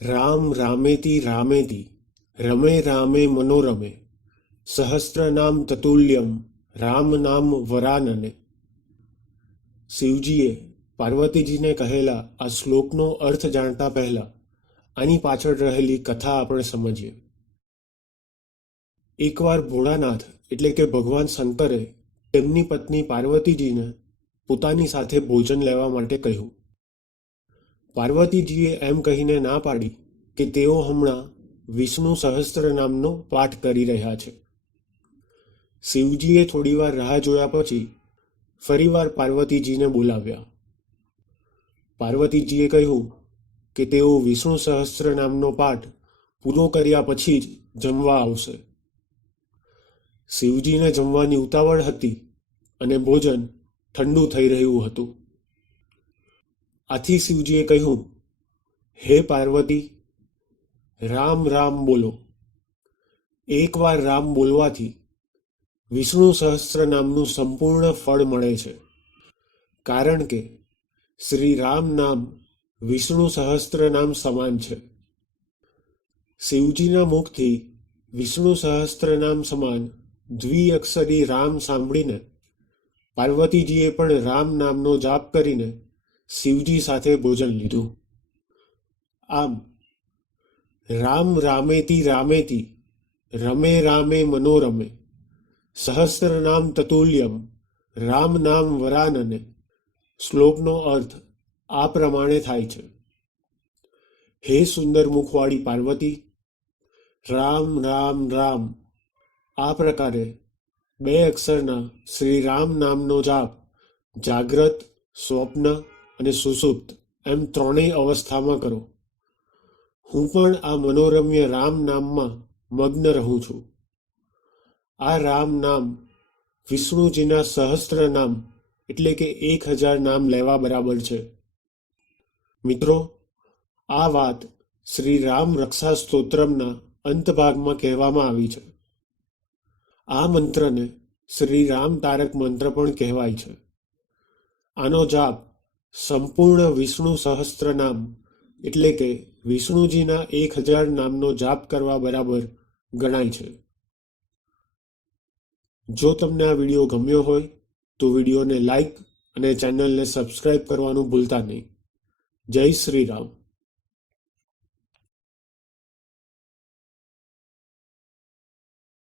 રામ રામેતી રામેતી, રમે રામે મનોરમે સહસ્ત્રનામ તતુલ્યમ, રામ નામ વરાનને. શિવજીએ પાર્વતીજીને કહેલા આ શ્લોકનો અર્થ જાણતા પહેલા આની પાછળ રહેલી કથા આપણે સમજીએ. એકવાર ભોળાનાથ એટલે કે ભગવાન શંકરે તેમની પત્ની પાર્વતીજીને પોતાની સાથે ભોજન લેવા માટે કહ્યું. પાર્વતીજીએ એમ કહીને ના પાડી કે તેઓ હમણાં વિષ્ણુ સહસ્ત્ર નામનો પાઠ કરી રહ્યા છે. શિવજીએ થોડીવાર રાહ જોયા પછી ફરીવાર પાર્વતીજીને બોલાવ્યા. પાર્વતીજીએ કહ્યું કે તેઓ વિષ્ણુ સહસ્ત્ર નામનો પાઠ પૂરો કર્યા પછી જ જમવા આવશે. શિવજીને જમવાની ઉતાવળ હતી અને ભોજન ઠંડુ થઈ રહ્યું હતું. આથી શિવજીએ કહ્યું, હે પાર્વતી, રામ રામ બોલો. એકવાર રામ બોલવાથી વિષ્ણુ સહસ્ત્ર નામનું સંપૂર્ણ ફળ મળે છે. કારણ કે શ્રી રામ નામ વિષ્ણુ સહસ્ત્ર નામ સમાન છે. શિવજીના મુખથી વિષ્ણુ સહસ્ત્ર નામ સમાન દ્વિઅક્ષરી રામ સાંભળીને પાર્વતીજીએ પણ રામ નામનો જાપ કરીને શિવજી સાથે ભોજન લીધું. આમ, રામ રામેતી રામેતી, રમે રામે મનોરમે સહસ્ત્ર નામ તતુલ્યમ, રામ નામ વરાનને. શ્લોકનો અર્થ આ પ્રમાણે થાય છે. હે સુંદર મુખવાળી પાર્વતી, રામ રામ રામ. આ પ્રકારે બે અક્ષરના શ્રી રામ નામનો જાપ જાગ્રત, સ્વપ્ન અને સુસુપ્ત, એમ ત્રણેય અવસ્થામાં કરો. હું પણ આ મનોરમ્ય રામ નામમાં મગ્ન રહું છું. આ રામ નામ વિષ્ણુજીના સહસ્ત્ર નામ એટલે કે એક હજાર નામ લેવા બરાબર છે. મિત્રો, આ વાત શ્રી રામ રક્ષા સ્તોત્રમના અંતભાગમાં કહેવામાં આવી છે. આ મંત્રને શ્રી રામ તારક મંત્ર પણ કહેવાય છે. આનો જાપ સંપૂર્ણ વિષ્ણુ સહસ્ત્ર નામ, એટલે કે વિષ્ણુજીના એક હજાર નામનો જાપ કરવા બરાબર ગણાય છે. જો તમને આ વીડિયો ગમ્યો હોય, તો વિડીયોને લાઈક અને ચેનલને સબસ્ક્રાઇબ કરવાનું ભૂલતા નહીં. જય શ્રી રામ.